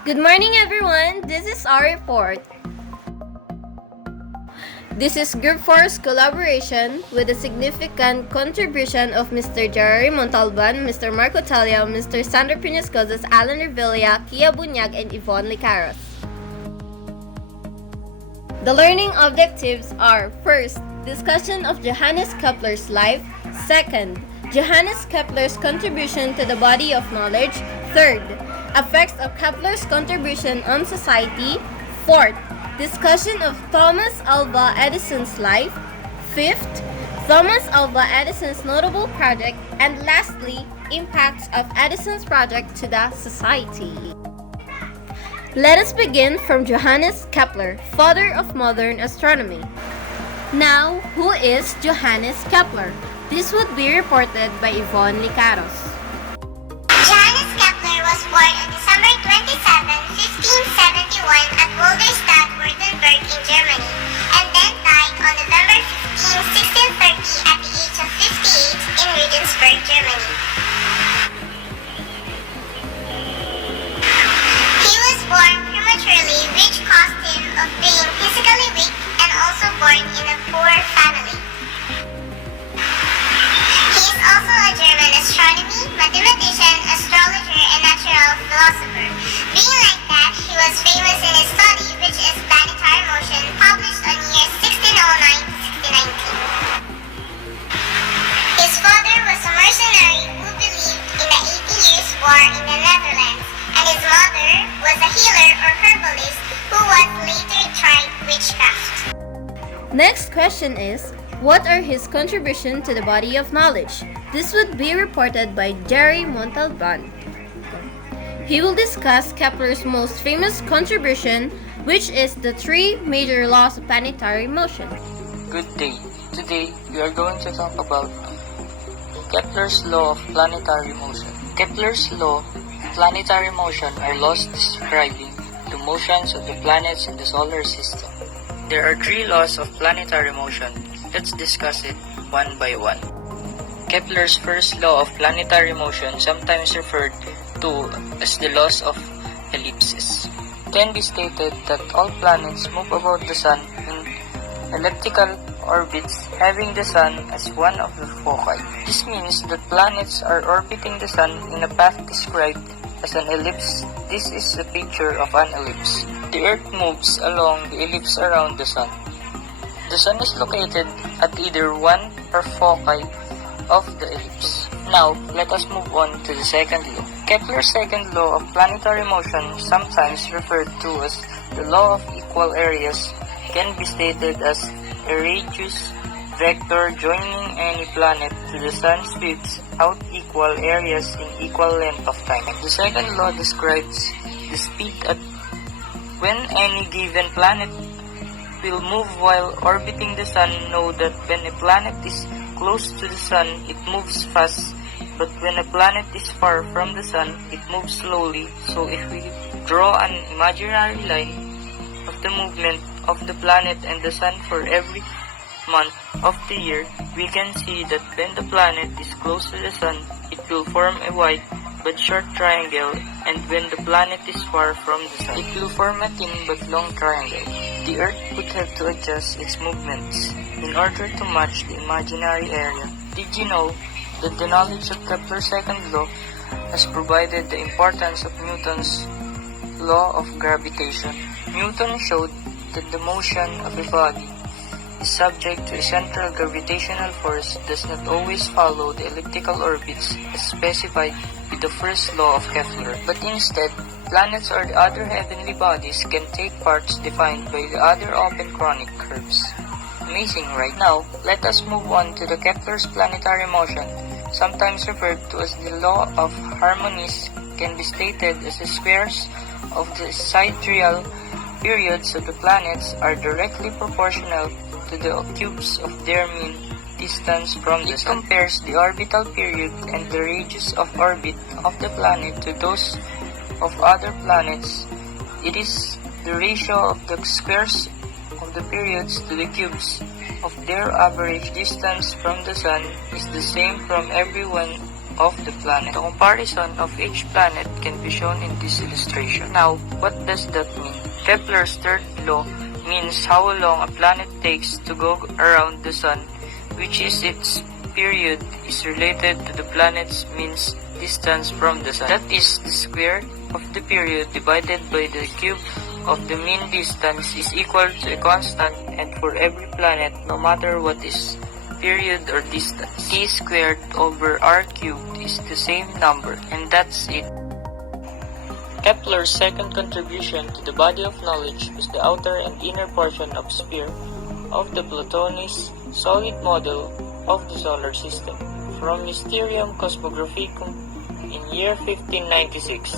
Good morning, everyone. This is our report. This is Group 4's collaboration with the significant contribution of Mr. Jerry Montalban, Mr. Marco Talia, Mr. Sandro Piñascozas, Alan Revilla, Kia Bunyag, and Yvonne Licaros. The learning objectives are: first, discussion of Johannes Kepler's life; second, Johannes Kepler's contribution to the body of knowledge; third, effects of Kepler's contribution on society; fourth, discussion of Thomas Alva Edison's life; fifth, Thomas Alva Edison's notable project; and lastly, impacts of Edison's project to the society. Let us begin from Johannes Kepler, father of modern astronomy. Now, who is Johannes Kepler? This would be reported by Yvonne Licaros. Johannes Kepler was born on December 27, 1571 at Wolderstadt, Württemberg in Germany, and then died on November 15, 1630 at the age of 58 in Regensburg, Germany. He was born prematurely, which caused him of being physically weak and also born in a poor family. He is also a German astronomy, mathematician, astrologer, and natural philosopher. Being like that, he was famous in his study, which is planetary motion, published on years 1609 to 1619. His father was a mercenary who believed in the 80 Years' War in the Netherlands, and his mother was a healer or herbalist who was later tried witchcraft. Next question is, what are his contribution to the body of knowledge? This would be reported by Jerry Montalban. He will discuss Kepler's most famous contribution, which is the three major laws of planetary motion. Good day. Today, we are going to talk about Kepler's law of planetary motion. Kepler's law of planetary motion are laws describing the motions of the planets in the solar system. There are three laws of planetary motion. Let's discuss it one by one. Kepler's first law of planetary motion, sometimes referred to as the laws of ellipses, can be stated that all planets move about the Sun in elliptical orbits, having the Sun as one of the foci. This means that planets are orbiting the Sun in a path described as an ellipse. This is a picture of an ellipse. The Earth moves along the ellipse around the Sun. The Sun is located at either one or foci of the ellipse. Now, let us move on to the second law. Kepler's second law of planetary motion, sometimes referred to as the law of equal areas, can be stated as a radius vector joining any planet to the Sun sweeps out equal areas in equal length of time. The second law describes the speed at when any given planet will move while orbiting the Sun. Know that when a planet is close to the Sun, it moves fast, but when a planet is far from the Sun, it moves slowly. So if we draw an imaginary line of the movement of the planet and the Sun for every month of the year, we can see that when the planet is close to the Sun, it will form a wide but short triangle, and when the planet is far from the Sun, it will form a thin but long triangle. The Earth would have to adjust its movements in order to match the imaginary area. Did you know that the knowledge of Kepler's second law has provided the importance of Newton's law of gravitation? Newton showed that the motion of a body is subject to a central gravitational force does not always follow the elliptical orbits as specified with the first law of Kepler, but instead, planets or the other heavenly bodies can take paths defined by the other open chronic curves. Amazing, right? Now, let us move on to the Kepler's planetary motion, sometimes referred to as the law of harmonies, can be stated as the squares of the sidereal periods of the planets are directly proportional to the cubes of their mean distance from the Sun. It compares the orbital period and the radius of orbit of the planet to those of other planets. It is the ratio of the squares of the periods to the cubes of their average distance from the Sun is the same from every one of the planet. The comparison of each planet can be shown in this illustration. Now, what does that mean? Kepler's third law means how long a planet takes to go around the sun, which is its period is related to the planet's mean distance from the sun. That is, the square of the period divided by the cube of the mean distance is equal to a constant, and for every planet, no matter what is period or distance, t squared over r cubed is the same number, and that's it. Kepler's second contribution to the body of knowledge was the outer and inner portion of sphere of the Platonis solid model of the solar system from Mysterium Cosmographicum in year 1596.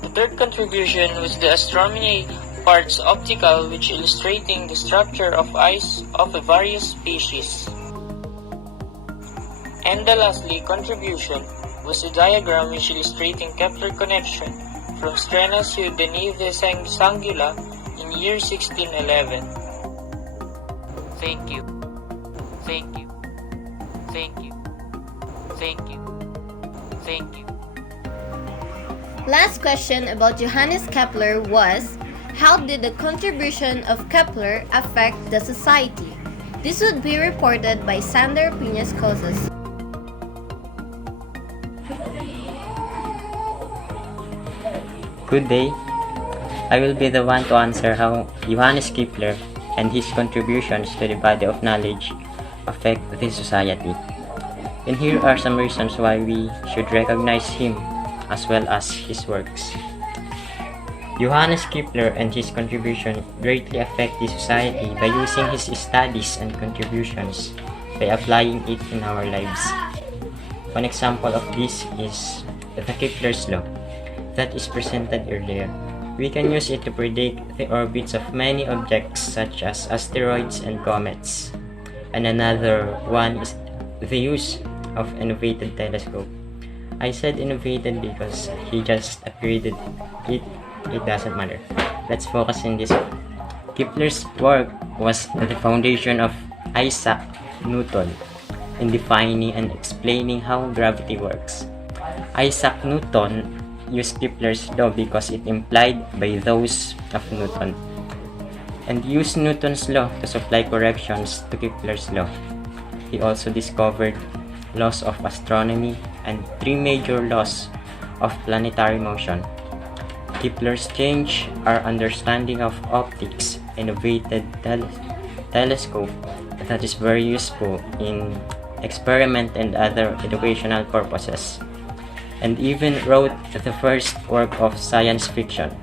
The third contribution was the astronomy parts optical, which illustrating the structure of ice of a various species. And the lastly contribution was a diagram which illustrating Kepler connection from Strena to the Neve Sangula in year 1611. Thank you. Thank you. Thank you. Thank you. Thank you. Last question about Johannes Kepler was, how did the contribution of Kepler affect the society? This would be reported by Sander Piñas-Cosas. Good day. I will be the one to answer how Johannes Kepler and his contributions to the body of knowledge affect the society. And here are some reasons why we should recognize him as well as his works. Johannes Kepler and his contribution greatly affect the society by using his studies and contributions by applying it in our lives. One example of this is the Kepler's law that is presented earlier. We can use it to predict the orbits of many objects such as asteroids and comets. And another one is the use of innovated telescope. I said innovated because he just upgraded it. It doesn't matter. Let's focus on this one. Kepler's work was the foundation of Isaac Newton in defining and explaining how gravity works. Isaac Newton used Kepler's law because it implied by those of Newton, and used Newton's law to supply corrections to Kepler's law. He also discovered laws of astronomy and three major laws of planetary motion. Kepler's changed our understanding of optics, innovated telescope that is very useful in experiment and other educational purposes, and even wrote the first work of science fiction.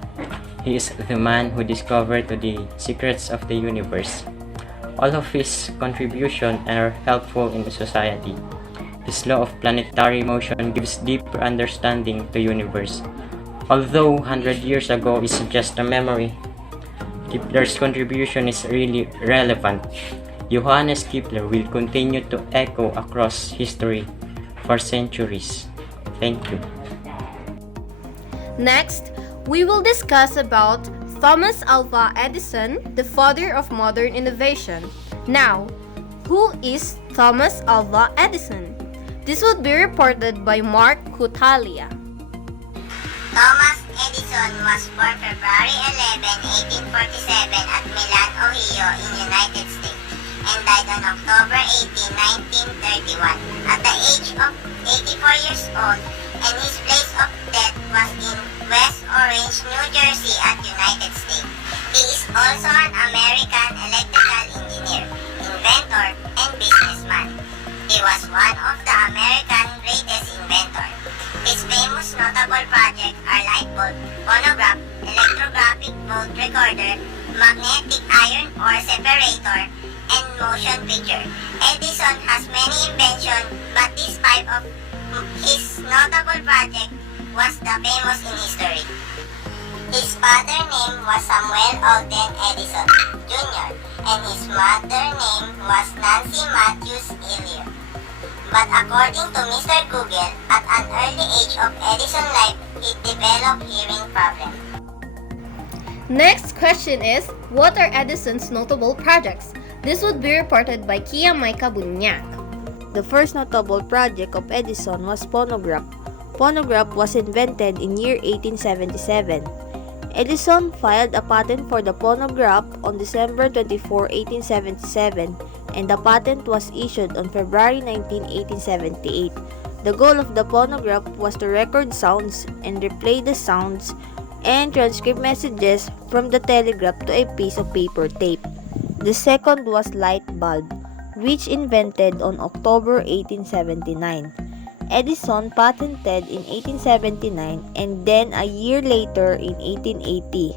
He is the man who discovered the secrets of the universe. All of his contributions are helpful in society. His law of planetary motion gives deeper understanding to the universe. Although 100 years ago is just a memory, Kepler's contribution is really relevant. Johannes Kepler will continue to echo across history for centuries. Thank you. Next, we will discuss about Thomas Alva Edison, the father of modern innovation. Now, who is Thomas Alva Edison? This would be reported by Mark Cutalia. Thomas Edison was born February 11, 1847 at Milan, Ohio in United States and died on October 18, 1931 at the age of 84 years old, and his place of death was in West Orange, New Jersey at United States. He is also an American electrical engineer, inventor, and businessman. He was one of the American greatest inventors. His famous notable projects are light bulb, phonograph, electrographic volt recorder, magnetic iron ore separator, and motion picture. Edison has many inventions, but this type of his notable project was the famous in history. His father's name was Samuel Alden Edison Jr. and his mother's name was Nancy Matthews Elliott. But according to Mr. Google, at an early age of Edison's life, he developed hearing problems. Next question is, what are Edison's notable projects? This would be reported by Kia Maika Bunyak. The first notable project of Edison was phonograph. Phonograph was invented in year 1877. Edison filed a patent for the phonograph on December 24, 1877, and the patent was issued on February 19, 1878. The goal of the phonograph was to record sounds and replay the sounds and transcribe messages from the telegraph to a piece of paper tape. The second was light bulb, which invented on October 1879. Edison patented in 1879 and then a year later in 1880.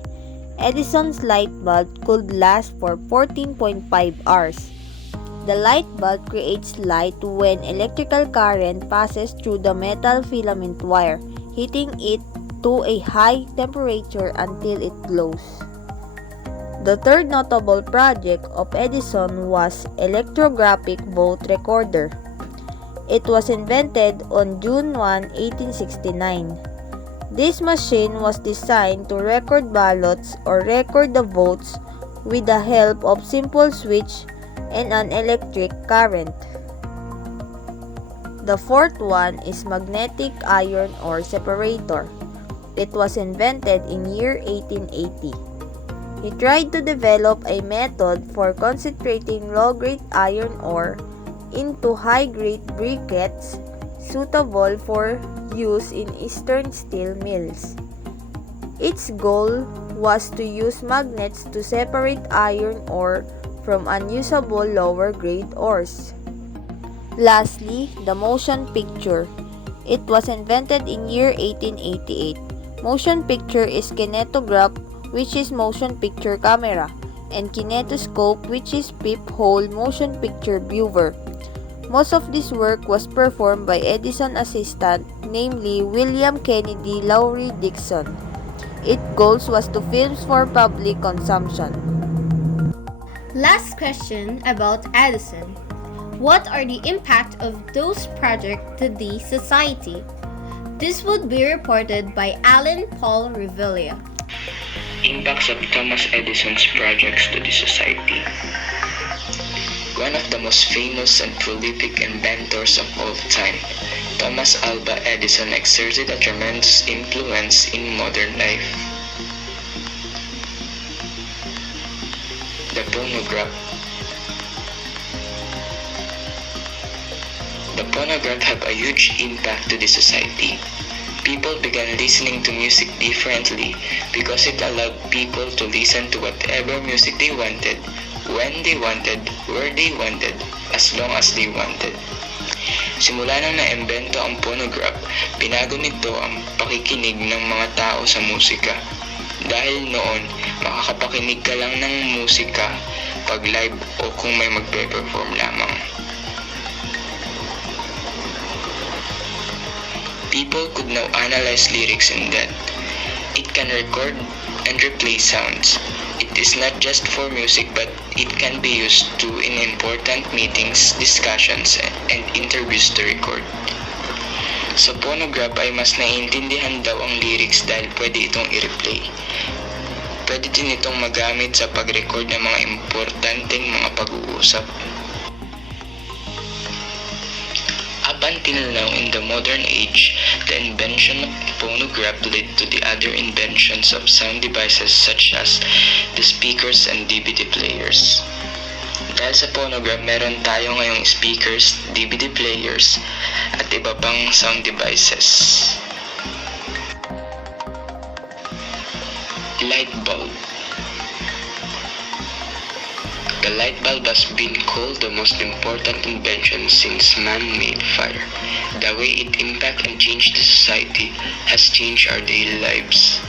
Edison's light bulb could last for 14.5 hours. The light bulb creates light when electrical current passes through the metal filament wire, heating it to a high temperature until it glows. The third notable project of Edison was electrographic vote recorder. It was invented on June 1, 1869. This machine was designed to record ballots or record the votes with the help of simple switch and an electric current. The fourth one is magnetic iron ore separator. It was invented in year 1880. He tried to develop a method for concentrating low-grade iron ore into high-grade briquettes suitable for use in eastern steel mills. Its goal was to use magnets to separate iron ore from unusable lower-grade ores. Lastly, the motion picture. It was invented in year 1888. Motion picture is kinetograph, which is motion picture camera, and kinetoscope, which is peephole motion picture viewer. Most of this work was performed by Edison assistant, namely William Kennedy Lowry Dixon. Its goal was to film for public consumption. Last question about Edison. What are the impact of those projects to the society? This would be reported by Alan Paul Revilla. Impacts of Thomas Edison's projects to the society. One of the most famous and prolific inventors of all time, Thomas Alva Edison exerted a tremendous influence in modern life. The phonograph. The phonograph had a huge impact to the society. People began listening to music differently because it allowed people to listen to whatever music they wanted, when they wanted, where they wanted, as long as they wanted. Simula nang naimbento ang phonograph, binago nito ang pakikinig ng mga tao sa musika. Dahil noon, makakapakinig ka lang ng musika pag live o kung may magpe-perform lamang. People could now analyze lyrics in that. It can record and replay sounds. It is not just for music but it can be used too in important meetings, discussions, and interviews to record. Sa phonograph ay mas naiintindihan daw ang lyrics dahil pwede itong i-replay. Pwede din itong magamit sa pag-record ng mga importanteng mga pag-uusap. Up until now in the modern age, the invention of phonograph led to the other inventions of sound devices such as the speakers and DVD players. Dahil sa phonograph, meron tayo ngayong speakers, DVD players, at iba pang sound devices. Light bulb. The light bulb has been called the most important invention since man made fire. The way it impacts and changed the society has changed our daily lives.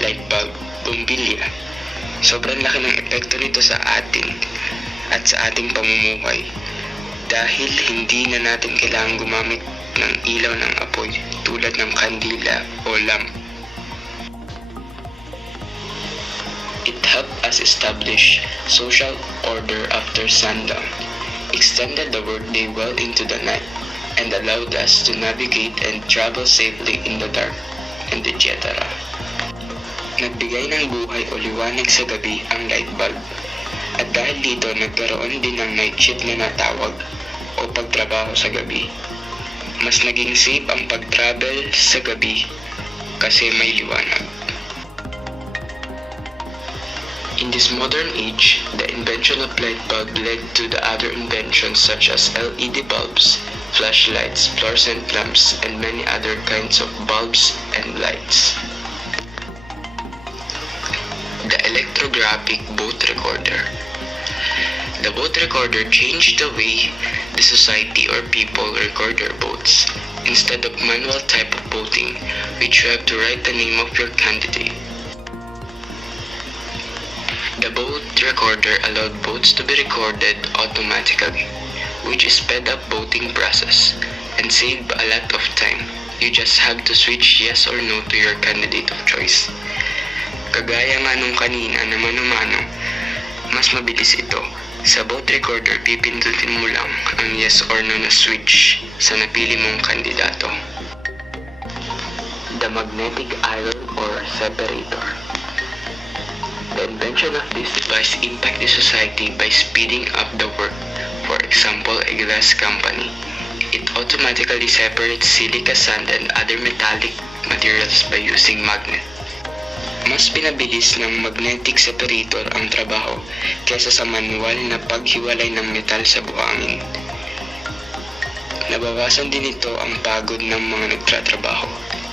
Light bulb, bumbilya. Sobrang laki ng epekto nito sa atin at sa ating pamumuhay dahil hindi na natin kailangang gumamit ng ilaw ng apoy tulad ng kandila o lamp. It helped us establish social order after sundown, extended the workday well into the night, and allowed us to navigate and travel safely in the dark, and etc. Nagbigay ng buhay o liwanag sa gabi ang light bulb, at dahil dito nagkaroon din ng night shift na natawag, o pagtrabaho sa gabi. Mas naging safe ang pag-travel sa gabi kasi may liwanag. In this modern age, the invention of light bulb led to the other inventions such as LED bulbs, flashlights, fluorescent lamps, and many other kinds of bulbs and lights. The electrographic boat recorder. The boat recorder changed the way the society or people record their votes. Instead of manual type of voting, which you have to write the name of your candidate. The vote recorder allowed votes to be recorded automatically, which sped up voting process and saved a lot of time. You just have to switch yes or no to your candidate of choice. Kagaya nga nung kanina na mano-mano, mas mabilis ito. Sa vote recorder, pipindutin mo lang ang yes or no na switch sa napili mong kandidato. The magnetic iron or separator. The invention of this device impacted the society by speeding up the work. For example, a glass company. It automatically separates silica sand and other metallic materials by using magnet. Mas pinabilis ng magnetic separator ang trabaho kaysa sa manual na paghiwalay ng metal sa buhangin. Nabawasan din ito ang pagod ng mga nagtatrabaho.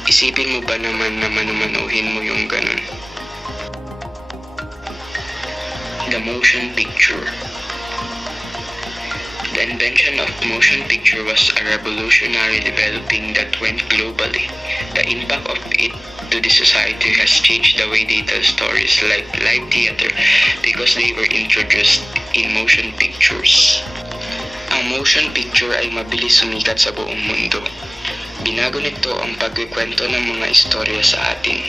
Isipin mo ba naman na manumanuhin mo yung ganun? The motion picture. The invention of motion picture was a revolutionary developing that went globally. The impact of it to the society has changed the way they tell stories like live theater because they were introduced in motion pictures. Ang motion picture ay mabilis sumikat sa buong mundo. Binago nito ang pagkikwento ng mga istorya sa atin.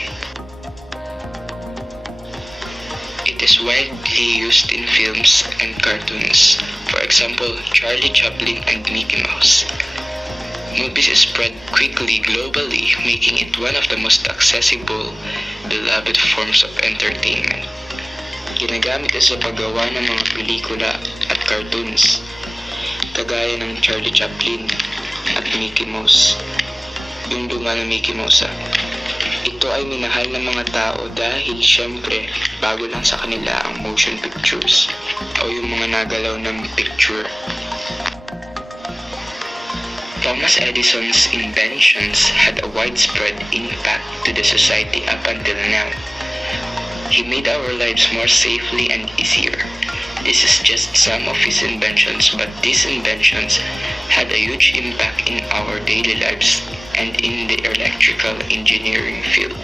It is widely used in films and cartoons. For example, Charlie Chaplin and Mickey Mouse. Movies spread quickly globally, making it one of the most accessible, beloved forms of entertainment. Ginagamit ito sa paggawa ng mga pelikula at cartoons, kagaya ng Charlie Chaplin at Mickey Mouse. Yung luma ng Mickey Mouse. Ito ay minahal ng mga tao dahil syempre bago lang sa kanila ang motion pictures o yung mga nagalaw ng picture. Thomas Edison's inventions had a widespread impact to the society up until now. He made our lives more safely and easier. This is just some of his inventions, but these inventions had a huge impact in our daily lives and in the electrical engineering field.